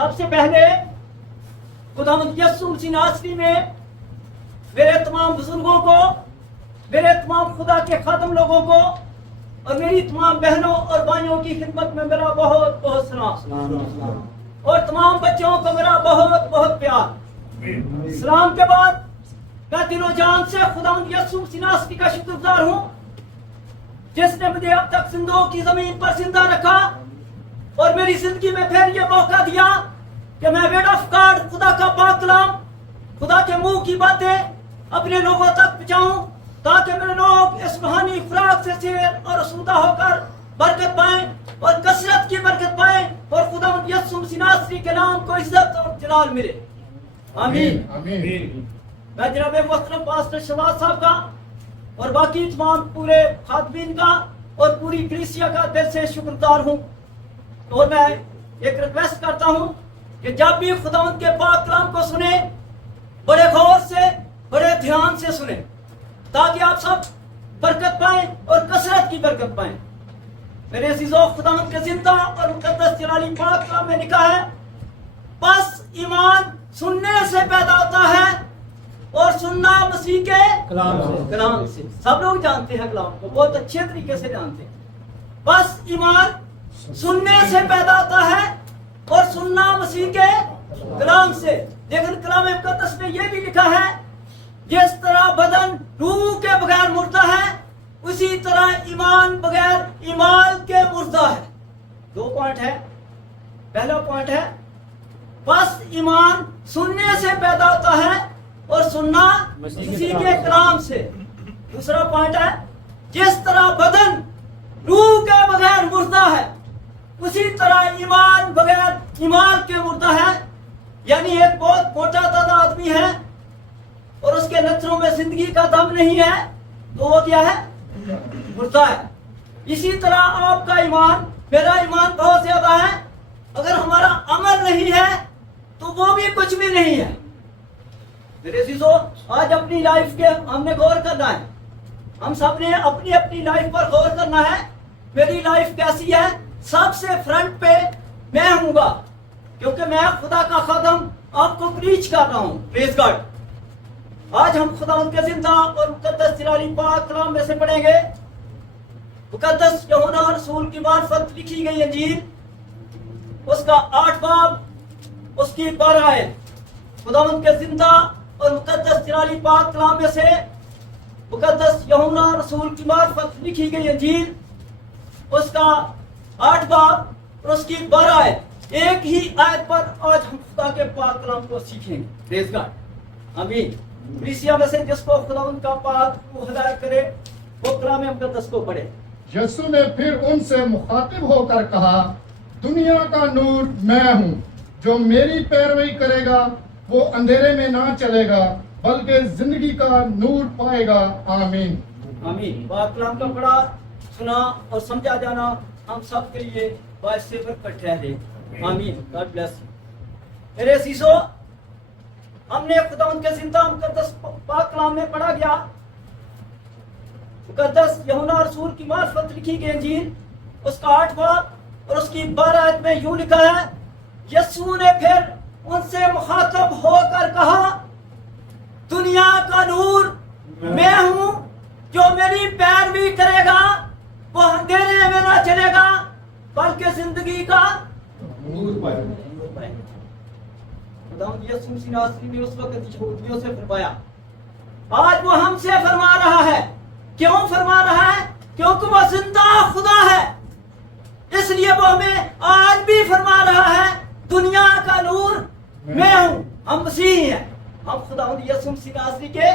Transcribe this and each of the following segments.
سب سے پہلے خداوند یسوع مسیح ناصری میں میرے تمام بزرگوں کو، میرے تمام خدا کے خادم لوگوں کو اور میری تمام بہنوں اور بھائیوں کی خدمت میں میرا بہت بہت سلام، اور تمام بچوں کو میرا بہت بہت پیار۔ سلام کے بعد میں دل و جان سے خداوند یسوع مسیح ناصری کا شکر گزار ہوں جس نے مجھے اب تک زندوں کی زمین پر زندہ رکھا اور میری زندگی میں پھر یہ موقع دیا کہ میں ویڈ آف گاڈ، خدا کا پاک کلام، خدا کے منہ کی باتیں اپنے لوگوں تک پہنچاؤں تاکہ میرے لوگ اس روحانی خوراک سے سیر اور آسودہ ہو کر برکت پائیں اور کثرت کی برکت پائیں اور خداوند یسوع مسیح ناصری کے نام کو عزت اور جلال ملے۔ آمین۔ میں جناب محترم پاسٹر شہباز صاحب کا اور باقی تمام پورے خادمین کا اور پوری کلیسیا کا دل سے شکر گزار ہوں، اور میں ایک ریکویسٹ کرتا ہوں کہ جب بھی خداوند کے پاک کلام کو سنیں بڑے غور سے، بڑے دھیان سے سنیں تاکہ آپ سب برکت پائیں اور کثرت کی برکت پائیں۔ میرے عزیزو، خداوند کے زندہ اور مقدس جلالی پاک کلام میں لکھا ہے، بس ایمان سننے سے پیدا ہوتا ہے اور سننا مسیح کے کلام سے۔ سب لوگ جانتے ہیں کلام کو، بہت اچھے طریقے سے جانتے ہیں۔ بس ایمان سننے سے پیدا ہوتا ہے اور سننا مسیح کے کلام سے۔ لیکن کلام مقدس میں یہ بھی لکھا ہے، جس طرح بدن روح کے بغیر مردہ ہے اسی طرح ایمان بغیر ایمان کے مردہ ہے۔ دو پوائنٹ ہے۔ پہلا پوائنٹ ہے بس ایمان سننے سے پیدا ہوتا ہے اور سننا مسیح کے کلام سے۔ دوسرا پوائنٹ ہے جس طرح بدن روح کے بغیر مردہ ہے اسی طرح ایمان بغیر ایمان کے مردہ ہے۔ یعنی ایک بہت موٹا تازہ آدمی ہے اور اس کے نتھروں میں زندگی کا دم نہیں ہے تو وہ کیا ہے؟ مردہ ہے۔ اسی طرح آپ کا ایمان، میرا ایمان بہت زیادہ ہے، اگر ہمارا عمل نہیں ہے تو وہ بھی کچھ بھی نہیں ہے۔ میرے عزیزو، آج اپنی لائف کے ہم نے غور کرنا ہے، ہم سب نے اپنی اپنی لائف پر غور کرنا ہے۔ میری لائف کیسی ہے؟ سب سے فرنٹ پہ میں ہوں گا کیونکہ میں خدا کا خادم آپ کو پریچ کر رہا ہوں۔ پریز گاڈ۔ آج ہم خدا ان کے زندہ اور مقدس جلالی پاک کلام میں سے پڑھیں گے مقدس یوحنا رسول کی معرفت لکھی گئی انجیل، اس کا 8 باب، اس کی 12 آیت۔ خدا ان کے زندہ اور مقدس جلالی پاک کلام میں سے مقدس یوحنا رسول کی معرفت لکھی گئی انجیل، اس کا 8 باب اور اس کی 12 آیت۔ ایک ہی آیت پر آج ہم خدا کے پاک کلام کو سیکھیں گے۔ پریز گاڈ۔ آمین۔ کلیسیا میں سے جس کو خداوند کا پاک روح ہدایت کرے وہ کلام مقدس کو پڑھے۔ یسوع نے پھر ان سے مخاطب ہو کر کہا، دنیا کا نور میں ہوں، جو میری پیروی کرے گا وہ اندھیرے میں نہ چلے گا بلکہ زندگی کا نور پائے گا۔ آمین۔ آمین۔ پاک کلام کا پڑھا، سنا اور سمجھا جانا ہم سب کے لیے باعث برکت ٹھہرے۔ آمین۔ God bless you. میرے عزیزو، ہم نے خداوند کے زندہ مقدس پاک کلام میں پڑھا گیا مقدس یوحنا رسول کی معرفت لکھی گئی انجیل، اس کا 8 باب اور اس کی 12 آیت میں یوں لکھا ہے، یسوع نے پھر ان سے مخاطب ہو کر کہا، دنیا کا نور میں ہوں، جو میری پیروی کرے گا وہ اندھیرے میں نہ چلے گا بلکہ زندگی کا نور پائے گا۔ خداوند یسوع مسیح ناصری نے اس وقت یہودیوں سے فرمایا، آج وہ ہم سے فرما رہا ہے۔ کیوں فرما رہا ہے؟ کیونکہ وہ زندہ خدا ہے، اس لیے وہ ہمیں آج بھی فرما رہا ہے، دنیا کا نور میں ہوں۔ ہم مسیحی ہیں، ہم خداوند یسوع مسیح ناصری کے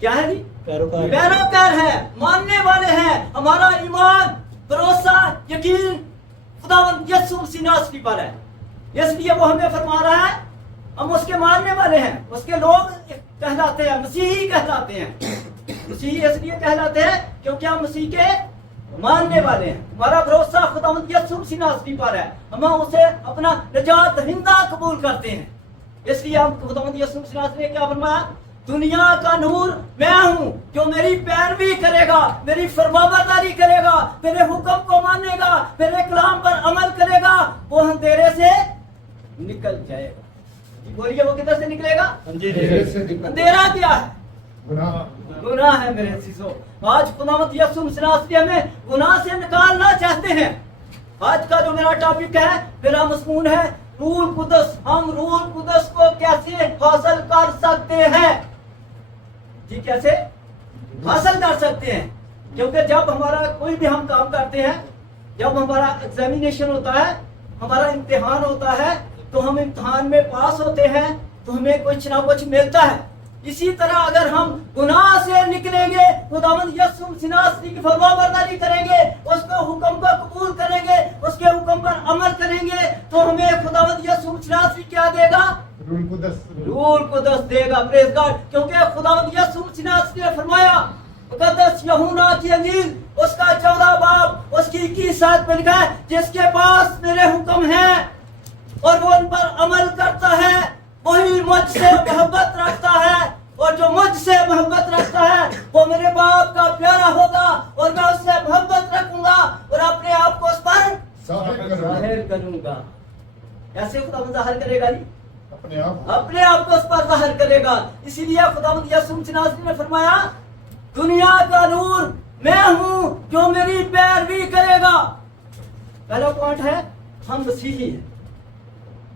کیا ہے جی؟ پیروکار ہیں، ماننے والے ہیں۔ ہمارا ایمان، بھروسہ، یقین خداوند یسوع مسیح ناصری پر ہے، اس لیے وہ ہمیں فرما رہا ہے، ہم اس کے ماننے والے ہیں، اس کے لوگ کہلاتے ہیں، مسیحی کہلاتے ہیں۔ مسیحی اس لیے کہلاتے ہیں کیونکہ ہم مسیح کے ماننے والے ہیں، ہمارا بھروسہ خداوند یسوع مسیح ناصری پر ہے، ہم اسے اپنا نجات دہندہ قبول کرتے ہیں، اس لیے ہم خداوند یسوع مسیح ناصری نے کیا فرمایا، دنیا کا نور میں ہوں، جو میری پیروی کرے گا، میری فرمانبرداری کرے گا، میرے حکم کو مانے گا، میرے کلام پر عمل کرے گا، وہ اندھیرے سے निकल जाएगा। जी बोलिए, वो किधर से निकलेगा? अंधेरे से निकल अंधेरा क्या है? गुनाह। गुनाह है मेरे चीजों। आज खुदावंद यीशु मसीह हमें गुनाह से निकालना चाहते हैं। आज का जो मेरा टॉपिक है, मेरा मज़मून है रूह कुदस। हम रूह कुदस को कैसे हासिल कर सकते हैं? जी कैसे हासिल कर सकते हैं? क्योंकि जब हमारा कोई भी हम काम करते हैं, जब हमारा एग्जामिनेशन होता है, हमारा इम्तिहान होता है, तो हम इम्तिहान में पास होते हैं तो हमें कुछ ना कुछ मिलता है। इसी तरह अगर हम गुनाह से निकलेंगे, खुदावंद यीशु मसीह की फरमाबरदारी करेंगे, उसके हुक्म को कबूल करेंगे, उसके हुक्म पर अमल करेंगे, तो हमें खुदावंद यीशु मसीह क्या देगा? रूह कुदस देगा। Praise God. क्योंकि खुदावंद यीशु मसीह ने फरमाया, मुकद्दस यूहन्ना की इंजील उसका 14 बाब उसकी 21 आयत में लिखा है, जिसके पास मेरे हुक्म हैं और वो उन पर अमल करता है, वही मुझसे मोहब्बत रखता है, और जो मुझसे मोहब्बत रखता है वो मेरे बाप का प्यारा होगा, और मैं उससे मोहब्बत रखूंगा और अपने आप को उस पर जाहिर करूंगा। ऐसे खुदावंद जाहिर करेगा नहीं, अपने आप को उस पर जाहिर करेगा। इसीलिए खुदावंद यीशु मसीह ने फरमाया, दुनिया का नूर मैं हूं, जो मेरी पैरवी करेगा। पहला पॉइंट है, हम मसीही हैं।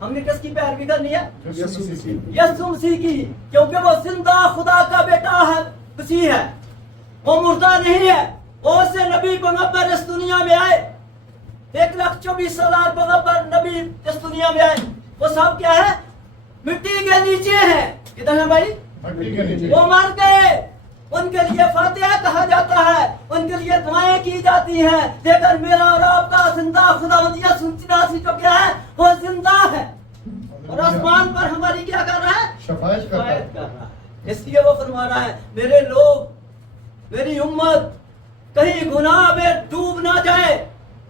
हमने किसकी पैरवी करनी है? यीशु मसीह की, क्योंकि वो जिंदा खुदा का बेटा है, मसीह है, वो मुर्दा नहीं है। वो से नबी पैगंबर इस दुनिया में आए, 1,24,000 पैगंबर नबी इस दुनिया में आए। वो सब क्या है? मिट्टी के नीचे है। किधर है भाई? मिट्टी के नीचे। वो मर गए, उनके लिए फातिहा कहा जाता है, उनके लिए दुआएं की जाती हैं। लेकिन मेरा और आपका जिंदा खुदावंद यीशु मसीह जो क्या है? वो जिंदा है, और आसमान पर हमारी क्या कर रहा है? शफायत कर रहा है। इसलिए वो फरमा रहा है, मेरे लोग, मेरी उम्मत कहीं गुनाह में डूब ना जाए,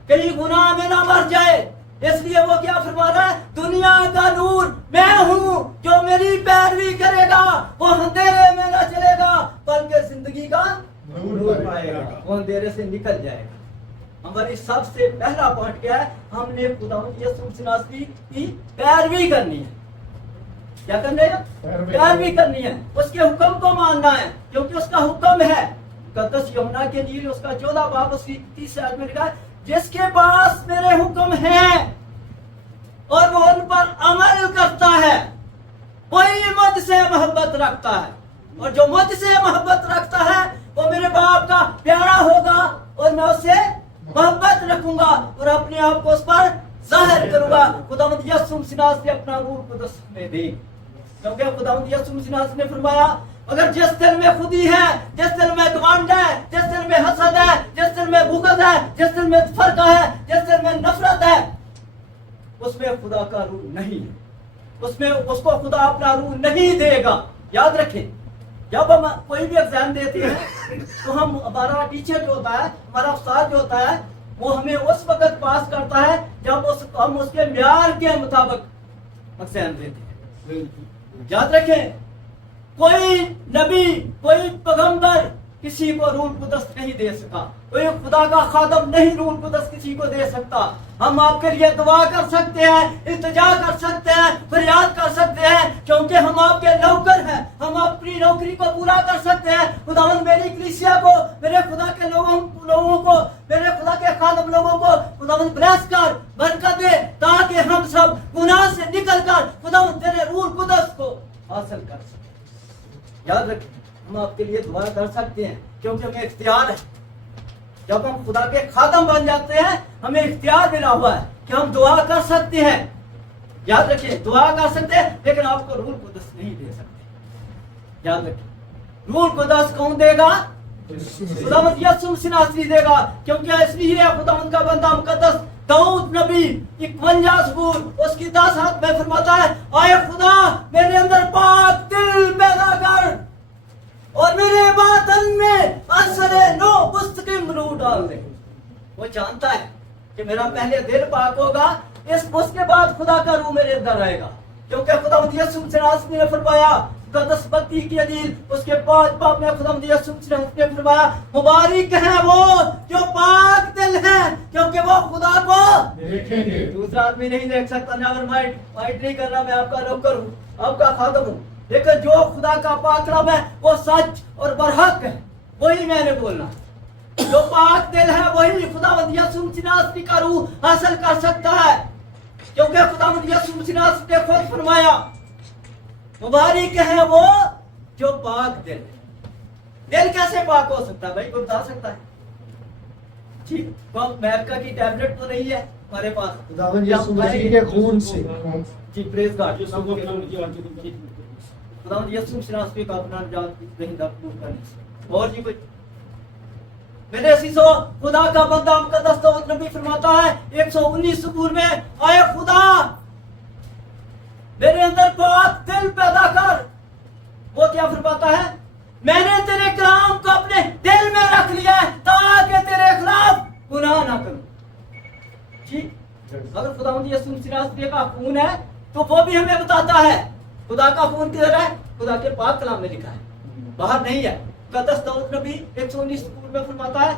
कहीं गुनाह में ना मर जाए। इसलिए वो क्या फरमा रहा है? दुनिया का नूर मैं हूं, जो मेरी पैरवी करेगा वो अंधेरे में ना चलेगा, बल्कि जिंदगी का नूर पाएगा, वो अंधेरे से निकल जाएगा। हमारी सबसे पहला पॉइंट क्या है? हमने खुदावंद यीशु मसीह की पैरवी करनी है। क्या करनी है? पैरवी करनी है, उसके हुक्म को मानना है, क्योंकि उसका हुक्म है। मुकद्दस यूहन्ना की इंजील उसका 14 बाब उसकी 30 आयत में लिखा है, जिसके पास मेरे हुक्म हैं और वो उन पर अमल करता है, वही मुझसे मोहब्बत रखता है, और जो मुझसे मोहब्बत रखता है वो मेरे बाप का प्यारा होगा, और मैं उससे मोहब्बत रखूंगा और अपने आप को उस पर जाहिर करूंगा। खुदावंद यीशु मसीह ने अपना रूह कुदस में दे, क्योंकि खुदावंद यीशु मसीह ने फरमाया, अगर जिस दिल में खुदी है, जिस दिल में घमंड है, जिस दिल में हसद है, जिस दिल में बुग़्ज़ है, जिस दिल में फर्क है, जिस दिल में नफरत है, उसमें खुदा का रूह नहीं है, उसमें उसको खुदा अपना रूह नहीं देगा। याद रखें, जब हम कोई भी एग्जाम देते हैं तो हम, हमारा टीचर जो होता है, हमारा उस्ताद जो होता है, वो हमें उस वक्त पास करता है जब हम उसके म्यार के मुताबिक एग्जाम देते हैं। याद रखें, कोई नबी, कोई पैगंबर किसी को रूह कुदस नहीं दे सका, कोई खुदा का खादम नहीं रूह कुदस किसी को दे सकता। हम आपके लिए दुआ कर सकते हैं, इल्तिजा कर सकते हैं, फरियाद कर सकते हैं, क्योंकि हम आपके नौकर हैं, हम अपनी नौकरी को पूरा कर सकते हैं। खुदावंद मेरी कलीसिया को, मेरे खुदा के लोगों को, मेरे खुदा के खादम लोगों को खुदावंद ब्लेस कर, बरकत दे, ताकि हम सब गुनाह से निकल कर खुदावंद तेरे रूह कुदस को हासिल कर सकें। याद रखें, हम आपके लिए दुआ कर सकते हैं, क्योंकि हमें इख्तियार है। जब हम खुदा के खादम बन जाते हैं, हमें इख्तियार मिला हुआ है कि हम दुआ कर सकते हैं। याद रखें, दुआ कर सकते हैं, लेकिन आपको रूह कुदस नहीं दे सकते। याद रखें, रूह कुदस कौन देगा? खुदावंद यीशु मसीह देगा, क्योंकि इसलिए खुदावंद का बंदा मुकद्दस दाऊद नबी 51 ज़बूर उसकी 10 आयत में फरमाता है, आए खुदा मेरे अंदर पाक दिल पैदा कर और मेरे बातन में असरे नो मुस्तकिम रूह डाल दे। वो जानता है कि मेरा पहले दिल पाक होगा, उसके बाद खुदा का रूह मेरे अंदर आएगा, क्योंकि खुदावंद यीशु मसीह ने फरमाया, मुकद्दस बत्ती की अधीन उसके 5 बाप में खुदा यीशु मसीह ने फरमाया मुबारक है वो जो पाक दिल है क्योंकि वो खुदा को देखेंगे। दूसरा आदमी नहीं देख सकता। नेवर माइंड नहीं करना, मैं आपका नौकर हूँ, आपका खादम हूँ, लेकिन जो खुदा का पाक कलाम है वो सच और बरहक है, वही मैंने बोलना। जो पाक दिल है वही खुदावंद यीशु मसीह का रूह हासिल कर सकता है, क्योंकि खुदावंद यीशु मसीह ने खुद फरमाया मुबारक है वो जो पाक दिल है। दिल कैसे पाक हो सकता है भाई, कोई बता सकता है? ठीक, तो अमेरिका की टैबलेट तो नहीं है हमारे पास, खुदावंद यीशु मसीह के खून से। जी प्रेज गॉड। खुदावंद यीशु मसीह का अपना निजात नहीं पूर्ण करने से। और जी कुछ मेरे अजीजों, खुदा का बंदा मुकद्दस दाऊद नबी फरमाता है 119 ज़बूर में, आए खुदा मेरे अंदर पाक दिल पैदा कर। वो क्या फरमाता है? मैंने तेरे कलाम को अपने दिल में रख लिया है ताकि तेरे खिलाफ गुनाह ना करूं। जी, अगर खुदावंद यीशु मसीह का खून है तो वो भी हमें बताता है खुदा का खून किधर है, खुदा के पाक कलाम में लिखा है, बाहर नहीं है। मुकद्दस दाऊद नबी 119 ज़बूर में फरमाता है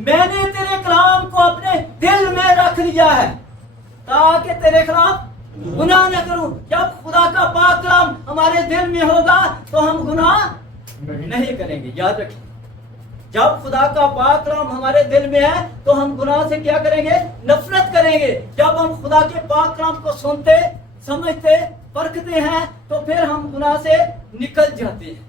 मैंने तेरे कलाम को अपने दिल में रख लिया है ताकि तेरे खिलाफ गुनाह न करूं। जब खुदा का पाक कलाम हमारे दिल में होगा तो हम गुनाह नहीं करेंगे। याद रखिए, जब खुदा का पाक कलाम हमारे दिल में है तो हम गुनाह से क्या करेंगे? नफरत करेंगे। जब हम खुदा के पाक कलाम को सुनते, समझते, परखते हैं तो फिर हम गुनाह से निकल जाते हैं।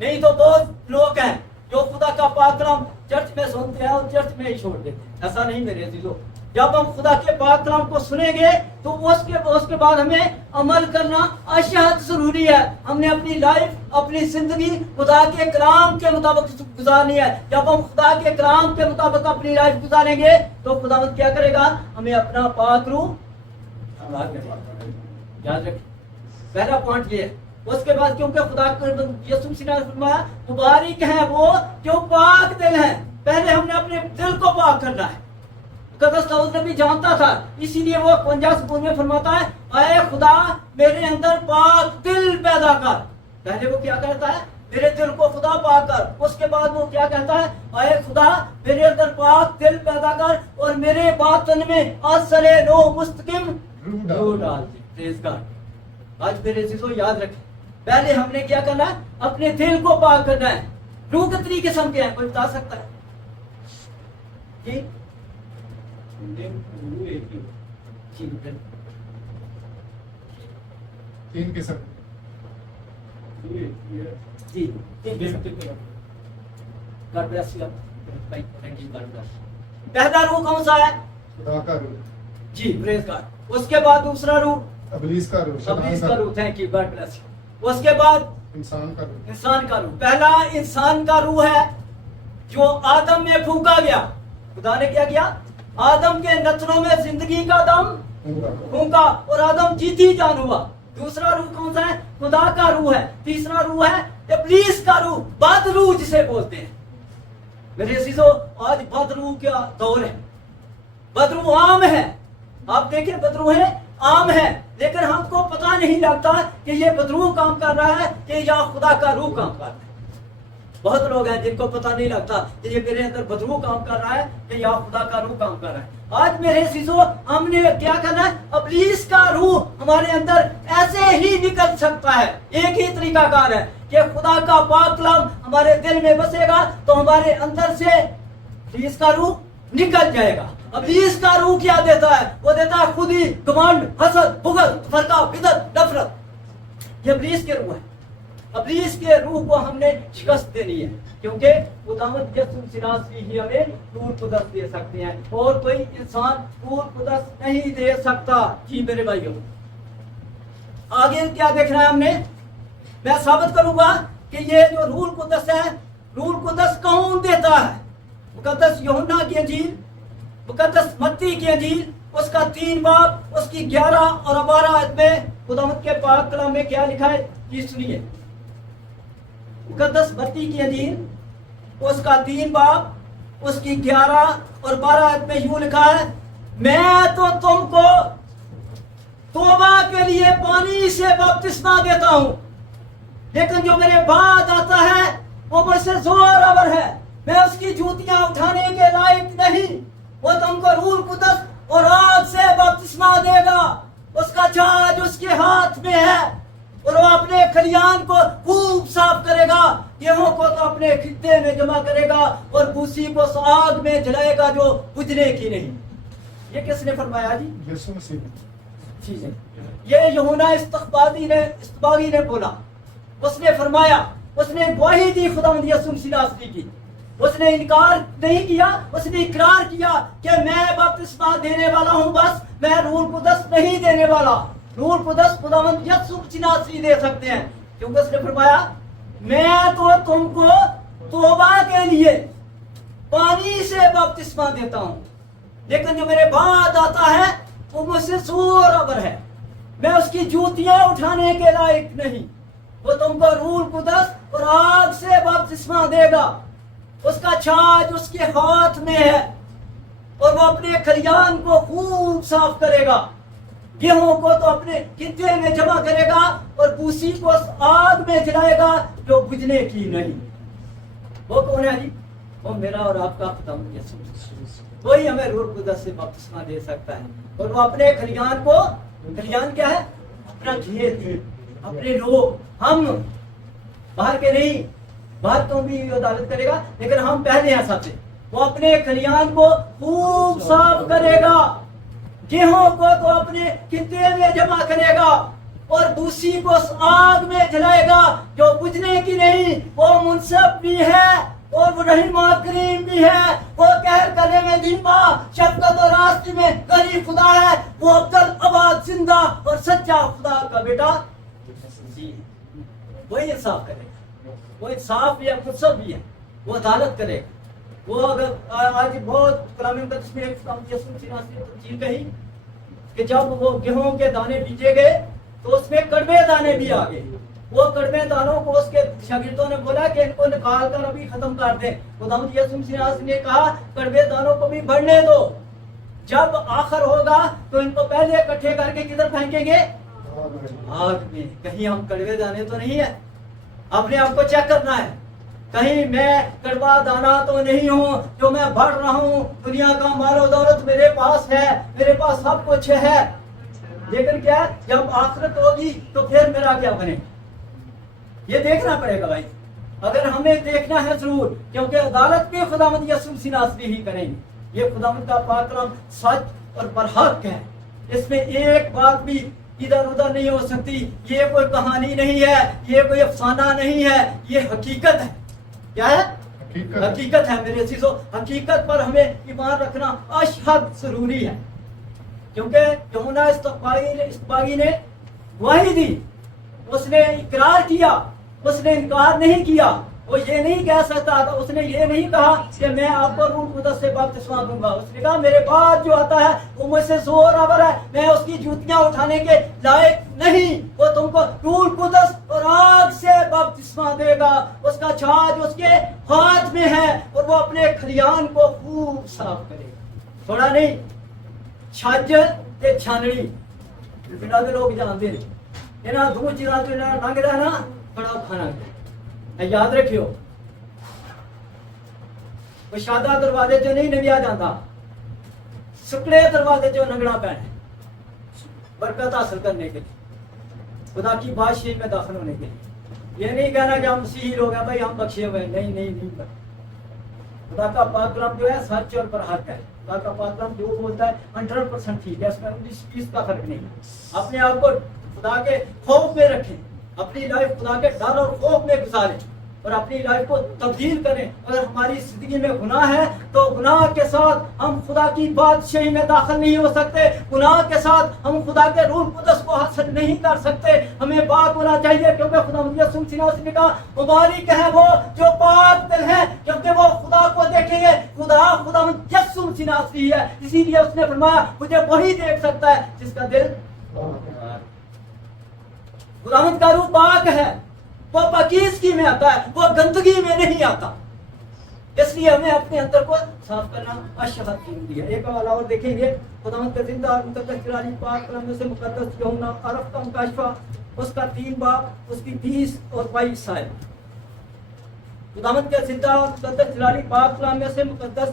नहीं तो बहुत लोग हैं जो खुदा का पाक कलाम चर्च में सुनते हैं और चर्च में ही छोड़ देते हैं। ऐसा नहीं मेरे अजीजों, जब हम खुदा के पाक कलाम को सुनेंगे तो उसके बाद हमें अमल करना अशहद जरूरी है। हमने अपनी लाइफ, अपनी जिंदगी खुदा के कलाम के मुताबिक गुजारनी है। जब हम खुदा के कलाम के मुताबिक अपनी लाइफ गुजारेंगे तो खुदावंद क्या करेगा? हमें अपना पाक रूह अता करेगा। याद रखिए, पहला पॉइंट ये है। उसके बाद क्योंकि खुदा यीशु मसीह ने फरमाया मुबारक है वो जो पाक दिल है, पहले हमने अपने दिल को पाक करना है। मुकद्दस दाऊद नबी जानता था, इसीलिए वो 51 ज़बूर में फरमाता है आए खुदा मेरे अंदर पाक दिल पैदा कर। पहले वो क्या कहता है? मेरे दिल को खुदा पाक कर। उसके बाद वो क्या कहता है? आए खुदा मेरे अंदर पाक दिल पैदा कर और मेरे बातन में असरे नो मुस्तकिम रूह डाल दे। Praise God. आज मेरे चीजों याद रखें, पहले हमने क्या करना है? अपने दिल को पाक करना है। रूह कितनी किस्म के हैं, कोई बता सकता है? जी तीन किस्म। जी तीन किस्म। गॉड ब्लेस यू भाई, थैंक यू, गॉड ब्लेस। पहला रूह कौन सा है? खुदा का रूह। जी प्रेज गॉड। उसके बाद दूसरा रूह इब्लीस का रूह, इब्लीस का रूह। Thank you, God bless you. उसके बाद इंसान का रूह। इंसान का रूह। पहला इंसान का रूह है जो आदम में फूंका गया। खुदा ने क्या किया? आदम के नथनों में जिंदगी का दम फूंका और आदम जीती जान हुआ। दूसरा रूह कौन सा है? खुदा का रूह है। तीसरा रूह है इब्लीस का रूह, बद रूह जिसे बोलते हैं। मेरे अजीजों, आज बद रूह का दौर है। बद रूह आम है, आप देखें बद रूह है आम है, लेकिन हमको पता नहीं लगता कि ये बदरूह काम कर रहा है कि या खुदा का रूह काम कर रहा है। बहुत लोग हैं जिनको पता नहीं लगता कि ये मेरे अंदर बदरूह काम कर रहा है कि या खुदा का रूह काम कर रहा है। आज मेरे अजीजों, हमने क्या करना है? इब्लीस का रूह हमारे अंदर ऐसे ही निकल सकता है। एक ही तरीकाकार है कि खुदा का पाक कलाम हमारे दिल में बसेगा तो हमारे अंदर से इब्लीस का रूह निकल जाएगा। इब्लीस का रूह क्या देता है? वो देता है खुदी, घमंड, हसद, बुग़्ज़, फरका, बिदअत, नफरत। ये इब्लीस के रूह है। इब्लीस के रूह को हमने शिकस्त देनी है, क्योंकि खुदावंद यीशु मसीह ही हमें नूर कुदस दे सकते हैं और कोई इंसान नूर कुदस नहीं दे सकता। जी मेरे भाइयों, आगे क्या देखना है हमने? मैं साबित करूंगा कि ये जो रूह कुदस है, रूह कुदस कौन देता है? मुकद्दस यूहन्ना की इंजील, मुकद्दस मत्ती की इंजील, उसका 3 बाब, उसकी 11 और 12 आयत में खुदावंद के पाक कलाम में क्या लिखा है? ये सुनिए। मुकद्दस मत्ती की इंजील, उसका 3 बाब, उसकी 11 और 12 आयत में यूं लिखा है, मैं तो तुमको तौबा के लिए पानी से बपतिस्मा देता हूं, لیکن جو میرے بعد آتا ہے وہ مجھ سے زورآور ہے، میں اس کی جوتیاں اٹھانے کے لائق نہیں۔ وہ تم کو روح القدس اور آگ سے بپتسمہ دے گا، اس کا چھاج اس کے ہاتھ میں ہے، اور وہ اپنے کھلیان کو خوب صاف کرے گا، گیہوں کو تو اپنے خطے میں جمع کرے گا اور بھوسی کو اس آگ میں جلائے گا جو بجھنے کی نہیں۔ یہ کس نے فرمایا جی؟ یسوع مسیح ٹھیک ہے، یہ یوحنا استباغی نے بولا، اس نے فرمایا، اس نے گواہی دی خداوند یسوع مسیح ناصری کی، اس نے انکار نہیں کیا، اس نے اقرار کیا کہ میں بپتسمہ دینے والا ہوں، بس میں روح القدس نہیں دینے والا۔ روح القدس خداوند یسوع مسیح ناصری دے سکتے ہیں، کیونکہ اس نے فرمایا میں تو تم کو توبہ کے لیے پانی سے بپتسمہ دیتا ہوں، لیکن جو میرے بعد آتا ہے وہ مجھ سے زورآور ہے، میں اس کی جوتیاں اٹھانے کے لائق نہیں۔ وہ تم کو روح القدس اور آگ سے بپتسمہ دے گا، اس کا چھاج اس کے ہاتھ میں ہے، اور وہ اپنے کھلیان کو خوب صاف کرے گا، گیہوں کو تو اپنے خطے میں جمع کرے گا اور بھوسی کو اس آگ میں جلائے گا جو بجھنے کی نہیں۔ وہ کون ہے جی؟ وہ میرا اور آپ کا خداوند یسوع مسیح، وہی ہمیں روح القدس سے بپتسمہ دے سکتا ہے، اور وہ اپنے کھلیان کو، کھلیان کیا ہے؟ اپنا کھیت، اپنے لوگ، ہم باہر کے نہیں، باہر تو بھی عدالت کرے گا لیکن ہم پہلے ہیں سب سے۔ وہ اپنے کھلیان کو خوب صاف کرے گا، گیہوں کو تو اپنے خطے میں جمع کرے گا اور بھوسی کو اس آگ میں جلائے گا جو بجھنے کی نہیں۔ وہ منصف بھی ہے اور وہ رحیم و کریم بھی ہے، وہ قہر کرنے میں دھیما، شفقت اور راستے میں قریب خدا ہے، وہ ابدل آباد زندہ اور سچا خدا کا بیٹا جی، وہی انصاف کرے گا، وہ انصاف بھی ہے، منصف بھی ہے، وہ عدالت کرے گا۔ وہ اگر آج بہت کلام مقدس میں ایک یسوع مسیح ناصری تفصیل کہی کہ جب وہ گیہوں کے دانے بیجے گئے تو اس میں کڑوے دانے بھی آ گئے، وہ کڑوے دانوں کو اس کے شاگردوں نے بولا کہ ان کو نکال کر ابھی ختم کر دیں۔ خداوند یسوع مسیح ناصری نے کہا کڑوے دانوں کو بھی بڑھنے دو، جب آخر ہوگا تو ان کو پہلے اکٹھے کر کے کدھر پھینکیں گے؟ آگ میں۔ کہیں ہم کڑوے دانے تو نہیں ہے؟ اپنے آپ کو چیک کرنا ہے، کہیں میں کڑوا دانا تو نہیں ہوں جو میں بڑھ رہا ہوں، دنیا کا مال و دولت میرے پاس ہے، میرے پاس سب کچھ ہے، لیکن کیا جب آخرت ہوگی تو پھر میرا کیا بنے؟ یہ دیکھنا پڑے گا بھائی، اگر ہمیں دیکھنا ہے ضرور، کیونکہ عدالت بھی خداوند یسوع مسیح ناصری ہی کریں گے۔ یہ خداوند کا پاک کلام سچ اور برحق ہے، اس میں ایک بات بھی ادھر ادھر نہیں ہو سکتی، یہ کوئی کہانی نہیں ہے، یہ کوئی افسانہ نہیں ہے، یہ حقیقت ہے۔ کیا ہے؟ حقیقت ہے میرے عزیزو، حقیقت پر ہمیں ایمان رکھنا اشد ضروری ہے، کیونکہ یوحنا استباغی نے گواہی دی، اس نے اقرار کیا، اس نے انکار نہیں کیا، وہ یہ نہیں کہہ سکتا تھا، اس نے یہ نہیں کہا کہ میں آپ کو روح القدس سے بپتسمہ دوں گا، اس نے کہا میرے بعد جو آتا ہے وہ مجھ سے زورآور ہے، میں اس کی جوتیاں اٹھانے کے لائق نہیں، وہ تم کو روح القدس اور آگ سے بپتسمہ دے گا، اس کا چھاج اس کے ہاتھ میں ہے اور وہ اپنے کھلیان کو خوب صاف کرے گا۔ تھوڑا نہیں، چھج تے چھانڑی پنڈا دے لوگ جانتے ہیں، انہاں دو چیزاں تو انہاں لنگدا نا بڑا کھانا یاد رکھیو، کشادہ دروازے چو نہیں لنگیا جاتا، سکڑے دروازے چو لنگنا پینا برکت حاصل کرنے کے لیے، خدا کی بادشاہی میں داخل ہونے کے لیے۔ یہ نہیں کہنا کہ ہم مسیحی لوگ ہیں بھائی ہم بخشے ہوئے، نہیں نہیں نہیں، خدا کا پاک کلام جو ہے سچ اور برحق ہے، خدا کا پاک کلام جو بولتا ہے 100% ٹھیک ہے، اس میں 19-20 کا فرق نہیں۔ اپنے آپ کو خدا کے خوف میں رکھیں، اپنی لائف خدا کے ڈر اور خوف میں گزاریں اور اپنی لائف کو تبدیل کریں۔ اگر ہماری زندگی میں گناہ ہے تو گناہ کے ساتھ ہم خدا کی بادشاہی میں داخل نہیں ہو سکتے، گناہ کے ساتھ ہم خدا کے روح القدس کو حاصل نہیں کر سکتے۔ ہمیں پاک ہونا چاہیے، کیونکہ خدا یسوع مسیح نے کہا مبارک ہے وہ جو پاک دل ہے کیونکہ وہ خدا کو دیکھیں گے۔ خدا یسوع مسیح ناصری ہے، اسی لیے اس نے فرمایا مجھے وہی دیکھ سکتا ہے جس کا دل خداوند کا روح پاک ہے، وہ پاکیزگی میں آتا ہے، وہ گندگی میں نہیں آتا، اس لیے ہمیں اپنے اندر کو صاف کرنا اشد ضروری ہے۔ ایک حوالہ اور دیکھیں گے، خداوند کا زندہ اور مقدس قرآن پاک کلام سے مقدس یوحنا عرف کا مکاشفہ اس کا 3 باپ اس کی 20 اور 22 سال. خداوند کے زندہ مقدس جلالی پاک کلام میں سے مقدس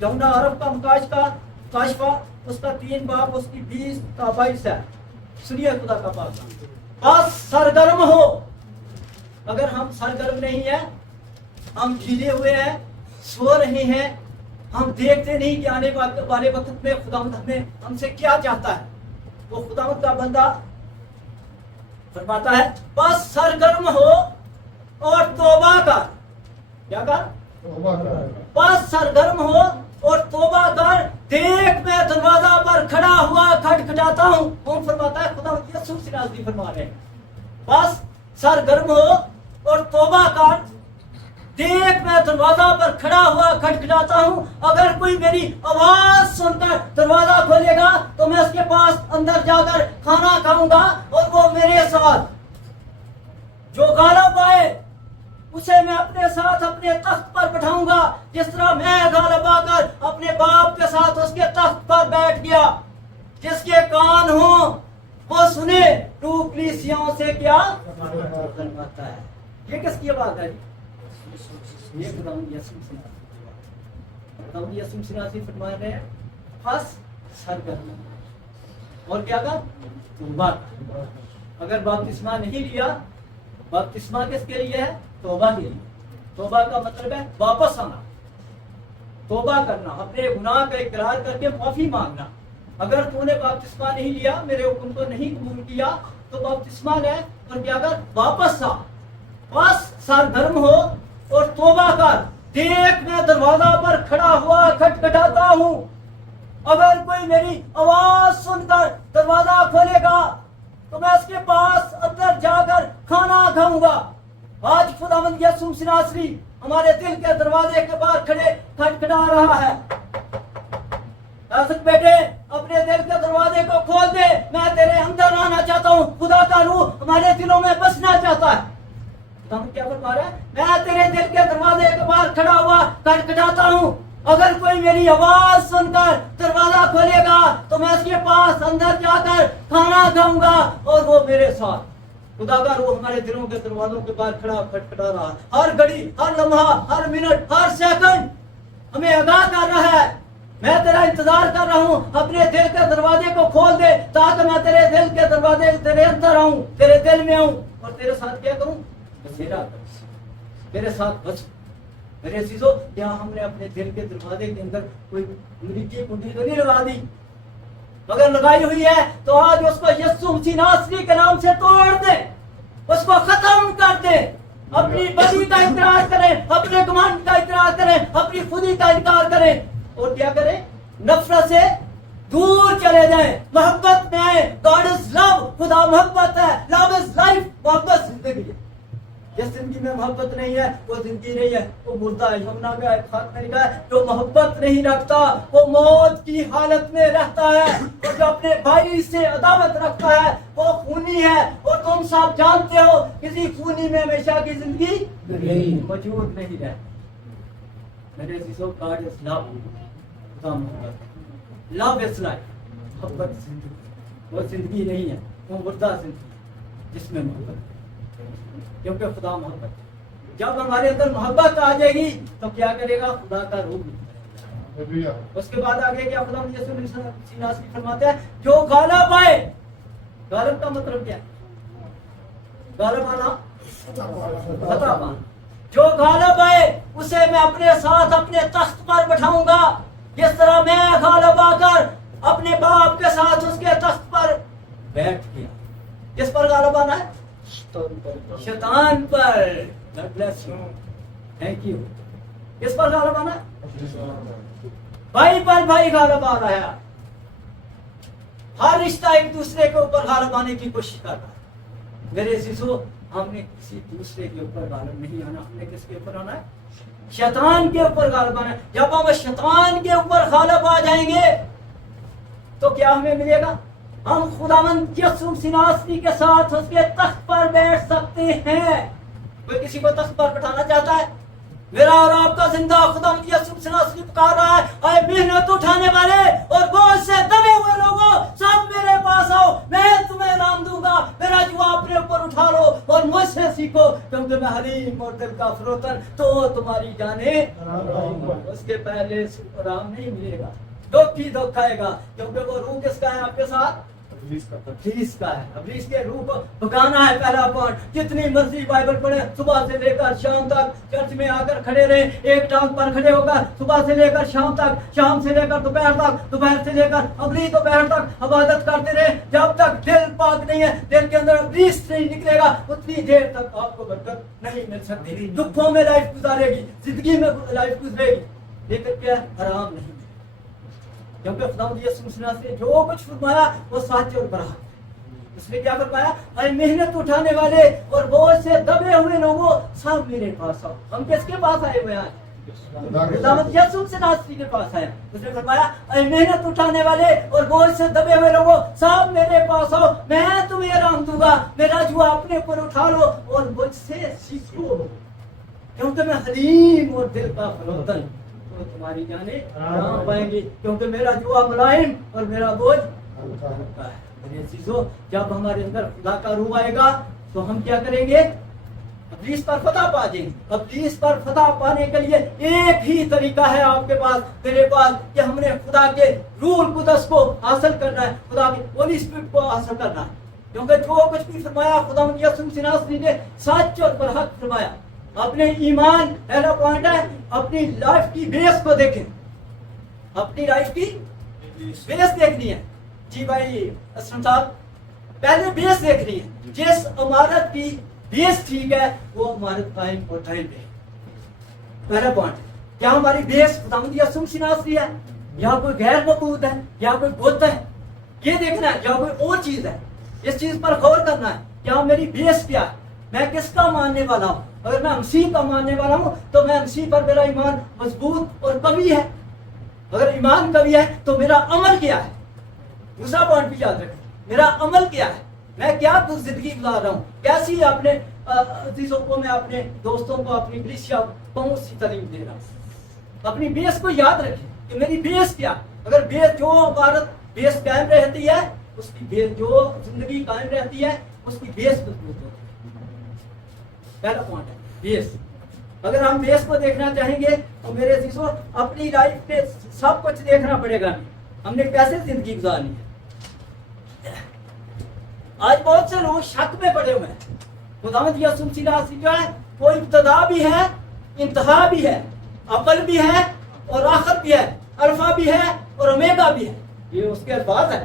جمنا عرب کا مکاشفہ اس کا 3 باپ اس کی 20 تا 22 ہے. سنیے خدا کا پاک کلام. بس سرگرم ہو. اگر ہم سرگرم نہیں ہیں، ہم گھیلے ہوئے ہیں، سو رہے ہیں، ہم دیکھتے نہیں کہ آنے والے وقت میں خداوند ہم سے کیا چاہتا ہے. وہ خداوند کا بندہ فرماتا ہے بس سرگرم ہو اور توبہ کر. کیا کر؟ توبہ کر. بس سرگرم ہو اور توبہ کر. دیکھ میں دروازہ پر کھڑا ہوا کھٹکھٹاتا ہوں. کون فرماتا ہے؟ خداوند یسوع مسیح ناصری فرما رہے ہیں. بس سرگرم ہو اور توبہ کر. دیکھ میں دروازہ پر کھڑا ہوا کھٹکھٹاتا ہوں. اگر کوئی میری آواز سن کر دروازہ کھولے گا تو میں اس کے پاس اندر جا کر کھانا کھاؤں گا اور وہ میرے ساتھ. جو غالب آئے اسے میں اپنے ساتھ اپنے تخت پر بٹھاؤں گا، جس طرح میں غالب آ کر اپنے باپ کے ساتھ اس کے تخت پر بیٹھ گیا. جس کے کان ہوں وہ سنے. تو کلیسیاؤں سے کیا فرماتا ہے. یہ کس کی بات ہے؟ یہ خداوند یسوع مسیح خداوند یسوع مسیح ناصری فرما رہے ہیں بس سرگرم اور کیا کر؟ توبہ. اگر بپتسمہ نہیں لیا، بپتسمہ کس کے لیے ہے؟ توبہ کے لیے. توبہ کا مطلب ہے واپس آنا، توبہ کرنا، اپنے گناہ کا اقرار کر کے معافی مانگنا. اگر تو نے بپتسمہ نہیں لیا، میرے حکم کو نہیں قبول کیا، تو بپتسمہ لے اور کیا کر؟ واپس آ. بس سرگرم ہو اور توبہ کر. دیکھ میں دروازہ پر کھڑا ہوا کھٹکھٹاتا ہوں. اگر کوئی میری آواز سن کر دروازہ کھولے گا تو میں اس کے پاس اندر جا کر کھانا کھاؤں گا. آج خداوند یسوع مسیح ناصری ہمارے دل کے دروازے کے باہر کھڑے کھٹکھٹا رہا ہے. بیٹے اپنے دل کے دروازے کو کھول دے. میں تیرے اندر آنا چاہتا ہوں. خدا کا روح ہمارے دلوں میں بسنا چاہتا ہے. کیا فرما رہا ہے؟ میں تیرے دل کے دروازے کے باہر کھڑا ہوا کھٹکھٹاتا ہوں. اگر کوئی میری آواز سن کر دروازہ کھولے گا تو میں اس کے پاس اندر جا کر کھانا کھاؤں گا اور وہ میرے ساتھ. خدا کا روح ہمارے دلوں کے دروازوں کے باہر کھڑا کھٹکھٹا رہا ہے. ہر گھڑی، ہر لمحہ، ہر منٹ، ہر سیکنڈ ہمیں آگاہ کر رہا ہے. میں تیرا انتظار کر رہا ہوں. اپنے دل کے دروازے کو کھول دے تاکہ میں تیرے دل کے دروازے تیرے اندر آؤں، تیرے دل میں آؤں اور تیرے ساتھ کیا کروں؟ بسیرا کروں، تیرے ساتھ بچوں. میرے عزیزو، کیا ہم نے اپنے دل کے دروازے کے اندر کوئی امریکی کنڈی تو نہیں لگا دی؟ اگر لگائی ہوئی ہے تو آج اس کو یسوع مسیح ناصری کے نام سے توڑ دے، اس کو ختم کر دے. اپنی بدی کا اقرار کریں، اپنے گمان کا اقرار کریں، اپنی خودی کا انکار کریں اور کیا کریں؟ نفرت سے دور چلے جائیں، محبت میں آئیں. گاڈ از لو. خدا محبت ہے. لو از لائف. محبت زندگی ہے. جس زندگی میں محبت نہیں ہے وہ زندگی نہیں ہے، وہ مردہ ہے. یمنا میں خاک میں لکھا ہے جو محبت نہیں رکھتا وہ موت کی حالت میں رہتا ہے، اور جو اپنے بھائی سے عداوت رکھتا ہے وہ خونی ہے. اور تم سب جانتے ہو کسی خونی میں ہمیشہ کی زندگی موجود نہیں رہتی. میرے عزیزو، گاڈ از لو. خدا محبت ہے. لو از لائف. محبت زندگی، وہ زندگی نہیں ہے، وہ مردہ زندگی جس میں محبت ہے. کیونکہ خدا محبت ہے. جب ہمارے اندر محبت آ جائے گی تو کیا کرے گا؟ خدا کا روح. اس کے بعد آگے کیا خدا یسوع مسیح ناصری فرماتے ہیں جو غالب آئے. غالب کا مطلب کیا ہے؟ غالب آنا، فتح پانا. جو غالب آئے اسے میں اپنے ساتھ اپنے تخت پر بٹھاؤں گا، جس طرح میں غالب آ کر اپنے باپ کے ساتھ اس کے تخت پر بیٹھ گیا. کس پر غالب آنا ہے؟ شیطان پر. God bless you. Thank you. کس پر غالب آنا ہے؟ بھائی پر بھائی غالب آ رہا ہے. ہر رشتہ ایک دوسرے کے اوپر غالب آنے کی کوشش کر رہا ہے. میرے عزیزو، ہم نے کسی دوسرے کے اوپر غالب نہیں آنا. ہم نے کس کے اوپر آنا ہے؟ شیطان کے اوپر غالب آنا ہے. جب ہم شیطان کے اوپر غالب آ جائیں گے تو کیا ہمیں ملے گا؟ ہم خداوند یسوع مسیح ناصری کے ساتھ اس کے تخت پر بیٹھ سکتے ہیں. کوئی کسی کو تخت پر بٹھانا چاہتا ہے؟ میرا اور آپ کا زندہ خداوند یسوع مسیح ناصری پکار رہا ہے، اے محنت اٹھانے والے اور بوجھ سے دبے ہوئے لوگوں، سب میرے پاس آؤ، میں تمہیں انعام دوں گا. میرا جو اپنے اوپر क्योंकि मैं हलीम और दिल का फरोतन, तो तुम्हारी जाने उसके पहले आराम नहीं मिलेगा, दुख ही दुख आएगा, क्योंकि वो रूह किसका है आपके साथ? अब्लीस का है। अब्लीस के रूह को भगाना है पहला पॉइंट। जितनी मर्जी बाइबल पढ़े, सुबह से लेकर शाम तक चर्च में आकर खड़े रहे, एक टांग पर खड़े होकर सुबह से लेकर शाम तक, शाम से लेकर दोपहर तक, दोपहर से लेकर अगली दोपहर तक इबादत करते रहे, जब तक दिल पाक नहीं है, दिल के अंदर अब्लीस नहीं निकलेगा, उतनी देर तक आपको बरकत नहीं मिल सकती। दुखों में लाइफ गुजारेगी, जिंदगी में लाइफ गुजरेगी, लेकिन क्या आराम नहीं, क्योंकि खुदावंद यीशु मसीह ने जो कुछ फरमाया वो सच और बराबर है। उसने क्या फरमाया? अरे मेहनत उठाने वाले और बोझ से दबे हुए लोगों, सब मेरे पास आओ। हम किसके पास आए हुए हैं? खुदावंद यीशु मसीह के पास आए। उसने फरमाया, अरे मेहनत उठाने वाले और बोझ से दबे हुए लोगों, सब मेरे पास आओ, मैं तुम्हें आराम दूंगा। मेरा जुआ अपने ऊपर उठा लो और मुझसे सीखो, क्योंकि मैं हलीम और दिल का फरोतन, तो तुम्हारी जाने आराम पाएंगी, क्योंकि मेरा जुआ मुलायम और मेरा बोझ हल्का है। मेरे चीजों, जब हमारे अंदर खुदा का रूह आएगा तो हम क्या करेंगे? अब्लीस पर फतह पा जाएंगे। अब्लीस पर फतह पाने के लिए एक ही तरीका है आपके पास, मेरे पास, कि हमने खुदा के रूह कुदस को हासिल करना है, खुदा की होली स्पिरिट को हासिल करना है, क्योंकि जो कुछ भी फरमाया खुदावंद यीशु मसीह ने सच और बरहक फरमाया। अपने ईमान, पहला पॉइंट है, अपनी लाइफ की बेस को देखें, अपनी लाइफ की बेस देखनी है। जी भाई असलम साहब, पहले बेस देखनी है। जिस इमारत की बेस ठीक है वो इमारत कायम और दायम है। पहला पॉइंट, क्या हमारी बेस खुदावंद यीशु मसीह है, या कोई गैर मौजूद है, या कोई बुत है, ये देखना है, या कोई और चीज है। इस चीज पर गौर करना है, क्या मेरी बेस क्या है, मैं किसका मानने वाला हूँ। अगर मैं मसीह का मानने वाला हूँ तो मैं मसीह पर मेरा ईमान मजबूत और कवी है। अगर ईमान कवी है तो मेरा अमल क्या है। दूसरा पॉइंट भी याद रखें, मेरा अमल क्या है, मैं क्या जिंदगी गुजार रहा हूँ, कैसी अपने अजीजों को, मैं अपने दोस्तों को, अपनी कलीसिया को कौन सी तालीम दे रहा हूँ। अपनी बेस को याद रखें कि मेरी बेस क्या। अगर बेस, जो इमारत बेस कायम रहती है, उसकी बेस, जो जिंदगी कायम रहती है, उसकी बेस मजबूत होती है। पहला पॉइंट है बेस। अगर हम बेस को देखना चाहेंगे तो मेरे अजीजों, अपनी लाइफ पे सब कुछ देखना पड़ेगा, हमने कैसे जिंदगी गुजारनी है। आज बहुत से लोग शक में पड़े हुए हैं। खुदावंद यीशु मसीह क्या है, वो इब्तिदा भी है, इंतहा भी है, अव्वल भी है और आखिर भी है, अल्फा भी है और ओमेगा भी है। ये उसके अल्फाज है।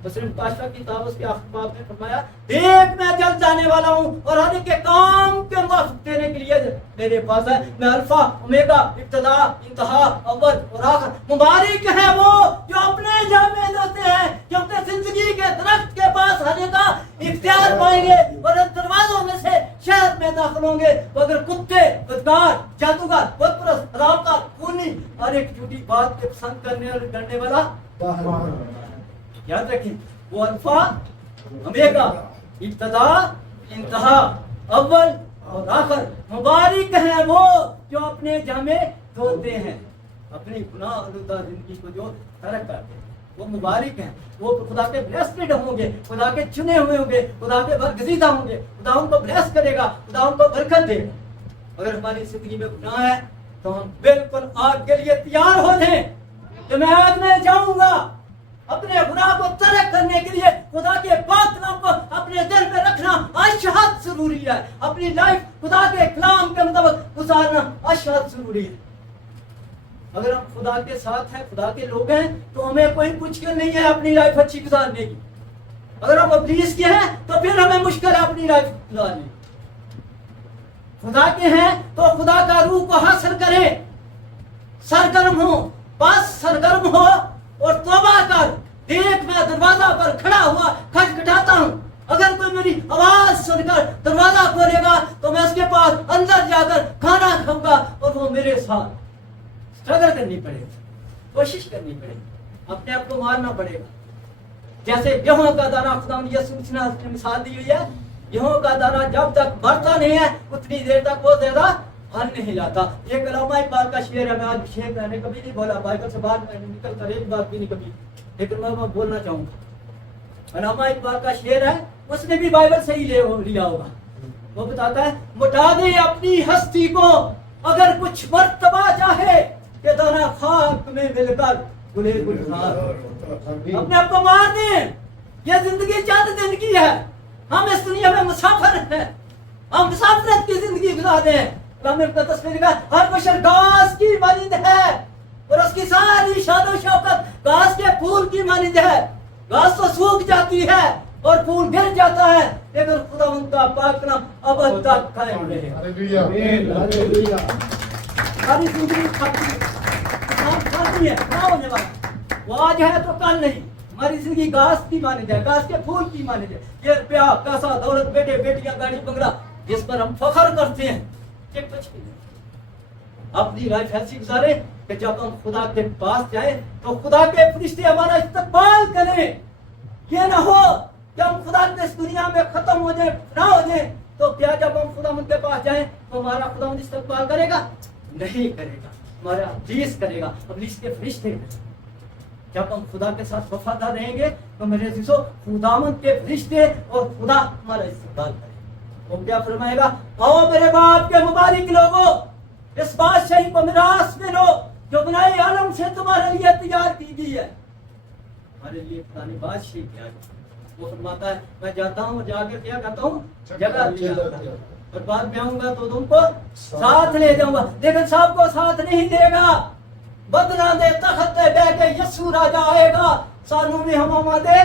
मुस्लिम पातशाह की ताबत के अखबार में फरमाया, देख मैं जल्द जाने वाला हूँ और हर एक के काम के वक्त देने के लिए मेरे पास है। मैं अल्फा, ओमेगा, इब्तिदा, इंतहा, अव्वल और आखिर। मुबारक है वो जो अपने जामे लेते हैं, क्योंकि जिंदगी के दरख्त के पास आने का इख्तियार पाएंगे और दरवाजों में से शहर में दाखिल होंगे। अगर कुत्ते, बदकार, जादूगर, बुतपरस्त, रावकार, खूनी और एक झूठी बात के पसंद करने और डरने वाला, याद रखें, वो अल्फा, ओमेगा, इब्तिदा, इंतहा, अव्वल और आखिर। मुबारक हैं वो जो अपने जामे धोते हैं, अपनी गुनाह आलूदा जिंदगी को जो तर्क करते हैं, वो मुबारक हैं। वो खुदा के ब्लेस्ड होंगे, खुदा के चुने हुए होंगे, खुदा के बरगजीदा होंगे। खुदा उनको ब्लेस करेगा, खुदा उनको बरकत देगा। अगर हमारी जिंदगी में गुनाह है तो हम बिल्कुल आग के लिए तैयार हो जाएं कि मैं आग में जाऊंगा। अपने गुनाह को तर्क करने के लिए खुदा के पाक कलाम को अपने दिल में रखना अशहद जरूरी है। अपनी लाइफ खुदा के कलाम के मुताबिक गुजारना अशहद जरूरी है। अगर हम खुदा के साथ हैं, खुदा के लोग हैं, तो हमें कोई मुश्किल नहीं है अपनी लाइफ अच्छी गुजारने की। अगर हम इब्लीस के हैं तो फिर हमें मुश्किल है अपनी लाइफ गुजारने की। खुदा के हैं तो खुदा का रूह को हासिल करें, सरगर्म हो, बस सरगर्म हो और तौबा कर। देख मैं दरवाजा पर खड़ा हुआ खटखटाता हूँ, अगर कोई मेरी आवाज सुनकर दरवाजा खोलेगा तो मैं उसके पास अंदर जाकर खाना खाऊंगा और वो मेरे साथ स्ट्रगल करनी पड़ेगी, कोशिश करनी पड़ेगी, अपने आप को मारना पड़ेगा। जैसे गेहूं का दाना खुदावंद यीशु मसीह ने मिसाल दी हुई है, गेहूं का दाना जब तक बढ़ता नहीं है उतनी देर तक वो ज्यादा फल नहीं लाता। एक अलामा इकबाल का शेर है, मैं आज शेर मैंने कभी नहीं बोला, बाइबल से बाहर मैंने निकल कर एक बार भी नहीं कभी, लेकिन मैं बोलना चाहूंगा। अलामा इकबाल का शेर है, उसने भी बाइबल से ही लिया होगा। वो बताता है मिटा दे अपनी हस्ती को अगर कुछ मर्तबा चाहे कि दाना खाक में मिलकर गुले गुलजार अपने आप को मार दें। ये जिंदगी चंद दिन की है, हम इस दुनिया में मुसाफिर हैं, हम मुसाफिरत की जिंदगी गुजार रहे हैं। तस्वीर का हर बशर घास की मानिंद है और उसकी सारी शादो शौकत घास के फूल की मानिंद है। घास तो सूख जाती है और फूल गिर जाता है, लेकिन खुदा उनका पाक नाम अब तक कायम रहे। हालेलुया। सारी जिंदगी खाती है, क्या होने वाला वो आज है तो कल नहीं। हमारी जिंदगी घास की मानिंद है, घास के फूल की मानिंद है। ये प्यार पैसा दौलत बेटे बेटियां गाड़ी बंगला जिस पर हम फख्र करते हैं, ये कुछ भी नहीं। अपनी लाइफ ऐसी गुजारे कि जब हम खुदा के पास जाए तो खुदा के फरिश्ते हमारा इस्तकबाल करें। ये ना हो कि हम खुदा के इस दुनिया में खत्म हो जाए, ना हो जाए, तो क्या जब हम खुदा के पास जाए तो हमारा खुदा इस्तकबाल करेगा? नहीं करेगा, हमारा अजीज करेगा, अब्लीस के फरिश्ते करेंगे। जब हम खुदा के साथ वफादार रहेंगे तो मेरे अजीजों खुदावंद के फरिश्ते और खुदा हमारा इस्तकबाल करेगा। वो क्या फरमाएगा? आओ मेरे बाप के मुबारक लोगों, इस बादशाही को मिरास में लो जो बनाए आलम से तुम्हारे लिए तैयार की गई है। हमारे लिए खुदा ने बादशाही किया है। वो फरमाता है मैं जाता हूँ, जाकर क्या करता हूँ, जगह तैयार करता हूँ, और बाद में आऊंगा तो तुमको साथ ले जाऊंगा। लेकिन सबको साथ नहीं देगा, बदला दे तख्त पे बैठ के यीशु राजा आएगा, सानू भी हम दे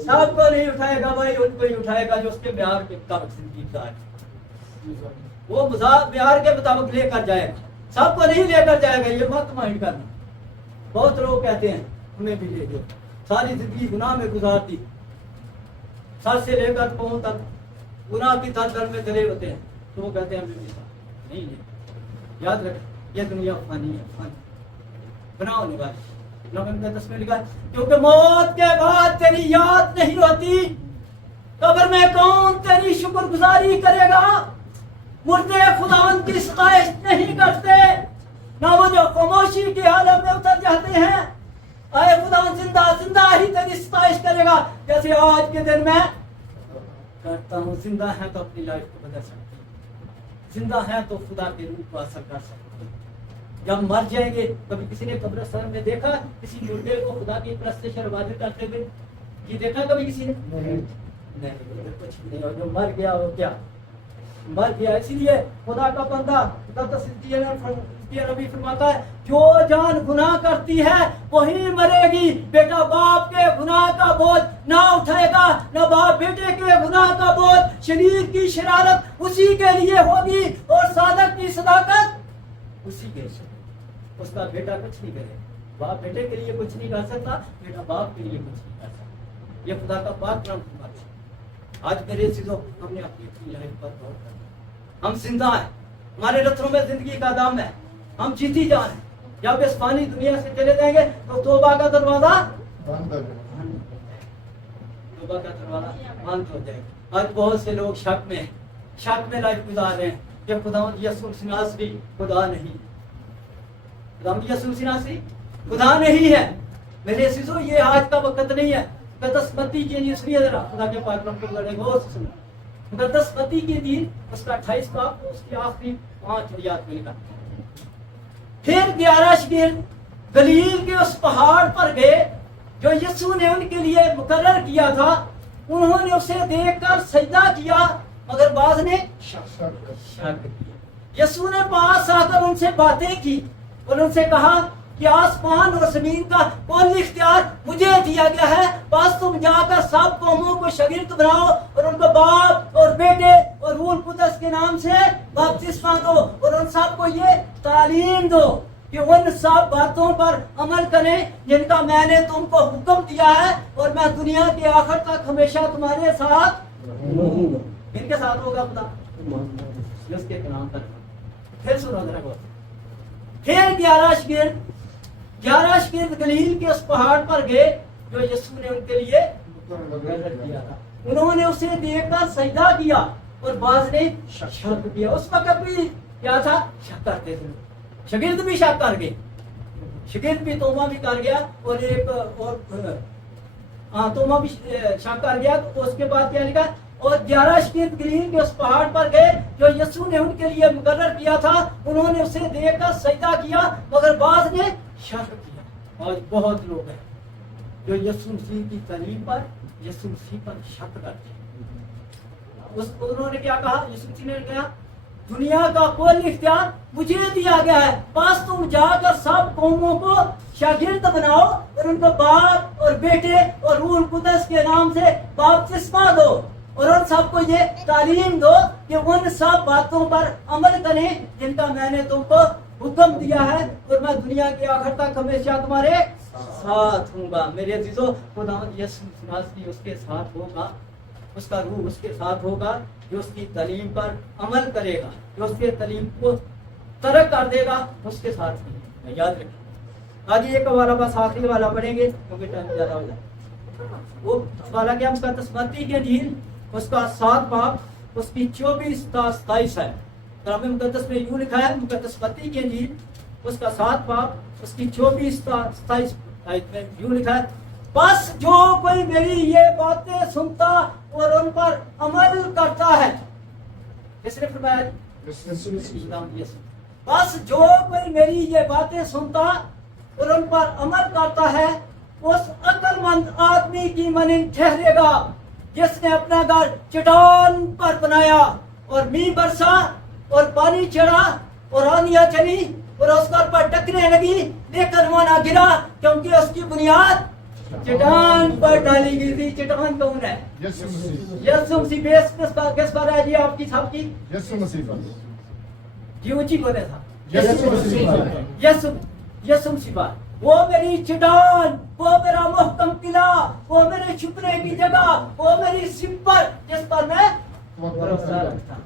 सबको नहीं उठाएगा भाई, उनको ही उठाएगा जो उसके बिहार के मुताबिक जिंदगी गुजारे। वो बिहार के मुताबिक लेकर जाएगा, सबको नहीं लेकर जाएगा। ये मत माइंड करना। बहुत लोग कहते हैं हमें भी ले दो, सारी जिंदगी गुनाह में गुजार दी, सर से लेकर पांव तक गुनाह की दलदल में गले होते हैं, तो वो कहते हैं हमें भी नहीं ले। याद रखें ये दुनिया फानी है, फानी बनाओ निवास। नबी का तस्वीर लिखा क्योंकि मौत के बाद तेरी याद नहीं होती, कब्र में कौन तेरी शुक्रगुजारी करेगा। मुर्दे खुदावंद की सताइश नहीं करते, ना वो जो खामोशी की हालत में उतर जाते हैं। आए खुदावंद जिंदा जिंदा ही तेरी सताइश करेगा, जैसे आज के दिन में करता हूँ। जिंदा है तो अपनी लाइफ को बदल सकते हैं, जिंदा है तो खुदा के रूप को असर कर सकते हैं। जब मर जाएंगे, कभी किसी ने कब्रिस्तान में देखा किसी मुर्दे को खुदा की परस्तिश और इबादत करते हुए? ये देखा कभी किसी ने? नहीं, कुछ नहीं। और जो मर गया वो क्या मर गया। इसीलिए खुदा का बंदा नबी फरमाता है जो जान गुनाह करती है वही मरेगी। बेटा बाप के गुनाह का बोझ ना उठाएगा, ना बाप बेटे के गुनाह का बोझ। शरीर की शरारत उसी के लिए होगी और साधक की सदाकत उसी के लिए। उसका बेटा कुछ नहीं करे, बाप बेटे के लिए कुछ नहीं कर सकता, बेटा बाप के लिए कुछ नहीं कर सकता। ये खुदा का पाक नाम है। आज मेरे चीजों हमने अपनी लाइफ पर गौर करना। हम जिंदा हैं, हमारे रत्नों में जिंदगी का दाम है, हम जीती जा रहे हैं। जब इस फानी दुनिया से चले जाएंगे तो तौबा का दरवाजा बंद हो जाएगा, तौबा का दरवाजा बंद हो जाएगा। आज बहुत से लोग शक में लाइफ गुजार रहे हैं कि खुदा यीशु सिनासी खुदा नहीं, खुदा नहीं है। मेरे अजीजों ये आज का वक्त नहीं है। मुकद्दसमती के लिए सुनिए जरा, खुदा के पाक नाम को बड़े गौर से सुनो। मुकद्दसमती के दिन उसका 28 बाब उसकी आखिरी 5 आयत में लिखा, फिर 11 शागिर्द गलील के उस पहाड़ पर गए जो यीशु ने उनके लिए मुकर्रर किया था। उन्होंने उसे देखकर सजदा किया, मगर बाज ने शक किया। यीशु ने पास आकर उनसे बातें की और उनसे कहा कि आसमान और जमीन का कुल इख्तियार मुझे दिया गया है, बस तुम जाकर सब कौमों को शागिर्द बनाओ और उनको बाप और बेटे और रूह कुदस के नाम से बपतिस्मा दो और उन सबको ये तालीम दो कि उन सब बातों पर अमल करें जिनका मैंने तुमको हुक्म दिया है, और मैं दुनिया के आखिर तक हमेशा तुम्हारे साथ रहूंगा। इनके साथ होगा खुदा उसके नाम पर। फिर सुनो जरा गौर। फिर 11 शागिर्द गलील के उस पहाड़ पर गए जो यीशु ने उनके लिए मुकर्रर किया था। उन्होंने उसे देखकर सजदा किया और बाज ने शक किया। उस वक्त भी क्या था? शक करते थे। शागिर्द भी शक कर गए, शागिर्द भी तोमा भी कर गया और एक और तोमा भी शक कर गया। तो उसके बाद क्या लिखा? और 11 शकील गलील के उस पहाड़ पर गए जो यीशु ने उनके लिए मुकर्रर किया था। उन्होंने उसे देखकर सजदा किया, मगर बाद ने शक किया। और बहुत लोग हैं जो यीशु मसीह की तालीम पर, यीशु मसीह पर शक करते हैं। उन्होंने क्या कहा? यीशु मसीह ने कहा, दुनिया का कुल इख्तियार मुझे दिया गया है, बस तुम जाकर सब कौमों को शागिर्द बनाओ और उनको बाप और बेटे और रूह कुदस के नाम से बपतिस्मा दो और उन सबको ये तालीम दो कि उन सब बातों पर अमल करें जिनका मैंने तुमको हुक्म दिया है, और मैं दुनिया के आखिर तक हमेशा तुम्हारे साथ हूँगा। मेरे अजीजों, खुदावंद यीशु मसीह उसके साथ होगा, उसका रूह उसके साथ होगा जो उसकी तालीम पर अमल करेगा, जो उसके तालीम को तर्क कर देगा, उसके साथ ही। याद रखें। आगे एक वाला बस आखिरी वाला पढ़ेंगे क्योंकि टाइम ज्यादा हो जाए। वो वाला क्या? मुकद्दस मत्ती की इंजील उसका 7 बाब उसकी 24 ta 27 है। कलाम मुकद्दस में यूं लिखा है, मुकद्दस मत्ती की इंजील उसका 7 बाब उसकी 24 ta 27 आयत में यूं लिखा है, बस जो कोई मेरी ये बातें सुनता और उन पर अमल करता है। किसने फरमाया? बस जो कोई मेरी ये बातें सुनता और उन पर अमल करता है, उस अक्लमंद आदमी की मानिंद ठहरेगा जिसने अपना घर चट्टान पर बनाया और मींह बरसा और पानी चढ़ा और आंधियां चली और उस घर पर टकरे लगी, लेकिन वो ना गिरा क्योंकि उसकी बुनियाद चट्टान पर डाली गई थी। चट्टान कौन है? यीशु मसीह। यीशु मसीह। बेस किस पर है जी आपकी सबकी? यीशु मसीह पर। जी ऊंची बोले था। यीशु मसीह पर। यीशु मसीह पर। वो मेरी चट्टान, वो मेरा मुहकम किला, वो मेरे छुपने की जगह, वो मेरी सिपर जिस पर मैं भरोसा रखता।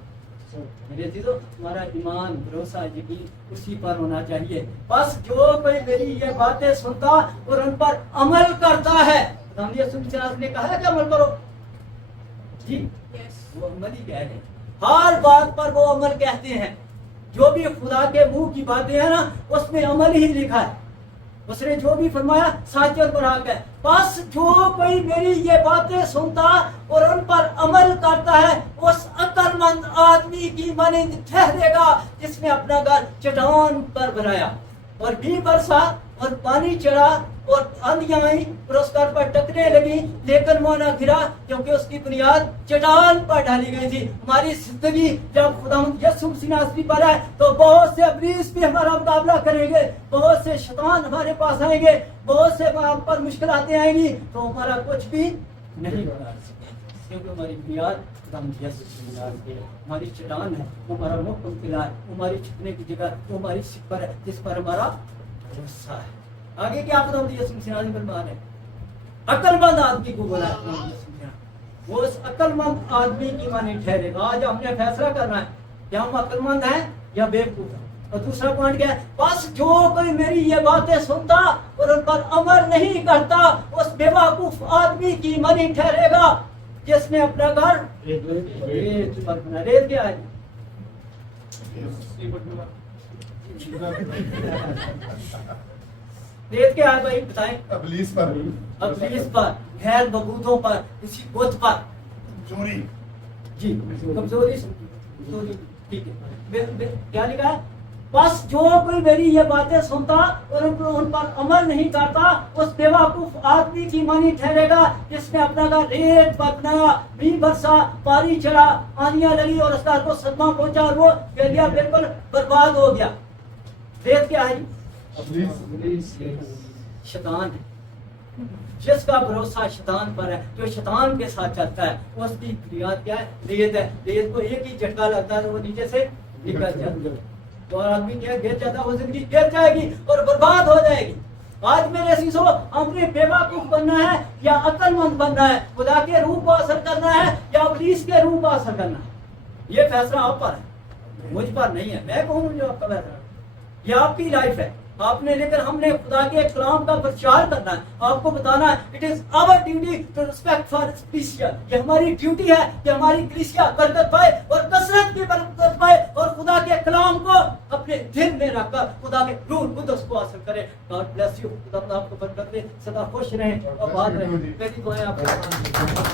मेरे चीजों, तुम्हारा ईमान, भरोसा, यकीन उसी पर होना चाहिए। बस जो कोई मेरी ये बातें सुनता और उन पर अमल करता है, यीशु मसीह ने कहा है कि अमल करो जी, वो अमल ही कह रहे हैं। हर बात पर वो अमल कहते हैं। जो भी खुदा के मुंह की बातें हैं ना, उसमें अमल ही लिखा है। उसने जो भी फरमाया सच और बराबर है। बस जो कोई मेरी ये बातें सुनता और उन पर अमल करता है, उस अक्लमंद आदमी की मानिंद ठहरेगा जिसने अपना घर चट्टान पर बनाया और मींह बरसा और पानी चढ़ा और आंधियां आई और उस घर पर टकरे लगी, लेकिन वो न गिरा क्योंकि उसकी बुनियाद चट्टान पर डाली गई थी। हमारी जिंदगी जब खुदावंद यीशु मसीह पर है तो बहुत से इब्लीस भी हमारा मुकाबला करेंगे, बहुत से शैतान हमारे पास आएंगे, बहुत से वहां पर मुश्किलातें आएंगी, तो हमारा कुछ भी नहीं बना सकते क्योंकि हमारी बुनियाद खुदावंद यीशु मसीह है। हमारी चट्टान है, वो हमारा मुहकम किला है, वो हमारी छुपने की जगह, वो हमारी सिपर है जिस पर हमारा भरोसा है। आगे क्या खुदावंद यीशु मसीह ने फरमाया है? अक्लमंद आदमी को बोला वो उस अक्लमंद आदमी की माने ठहरेगा। आज हमने फैसला करना है कि हम अक्लमंद हैं या बेवकूफ हैं। और दूसरा पॉइंट क्या है? बस जो कोई मेरी ये बातें सुनता और उन पर अमल नहीं करता, उस बेवकूफ आदमी की माने ठहरेगा जिसने अपना घर रेत पर बनाया। रेत क्या है? रेत क्या है भाई बताएं? इब्लीस पर। इब्लीस पर, गैर बगूतों पर, किसी बुत पर चोरी जी, कमजोरी ठीक है। क्या लिखा है? बस जो कोई मेरी ये बातें सुनता और उन पर अमल नहीं करता, उस बेवकूफ आदमी की मानी ठहरेगा जिसने अपना घर रेत पर बनाया, मींह बरसा, पानी चढ़ा, आंधियां लगी और उस घर को सदमा पहुंचा और वो एरिया बिल्कुल बर्बाद हो गया। रेत क्या है? शैतान है। जिसका भरोसा शैतान पर है, जो शैतान के साथ चलता है, उसकी बुनियाद क्या है? रेत है। रेत को एक ही झटका लगता है तो वो नीचे से निकल जाता है, तो आदमी क्या गिर जाता है, वो जिंदगी गिर जाएगी और बर्बाद हो जाएगी। आज मेरे शीशो, हमने बेवकूफ बनना है या अक्लमंद बनना है? खुदा के रूह को असर करना है या इब्लीस के रूह को असर करना है? ये फैसला आप पर है, मुझ पर नहीं है। मैं कौन हूं जो आपका फैसला? ये आपकी लाइफ है आपने, लेकर हमने खुदा के कलाम का प्रचार करना है, आपको बताना है। It is our duty to respect for कलीसिया। ये हमारी ड्यूटी है कि हमारी कलीसिया बरकत पाए और कसरत की बरकत पाए और खुदा के कलाम को अपने दिल में रखकर खुदा के रूह कुदस को हासिल करे। God bless you. खुदा आपको बरकत दे, सदा खुश रहें, आबाद रहें। मेरी दुआएं आपके साथ।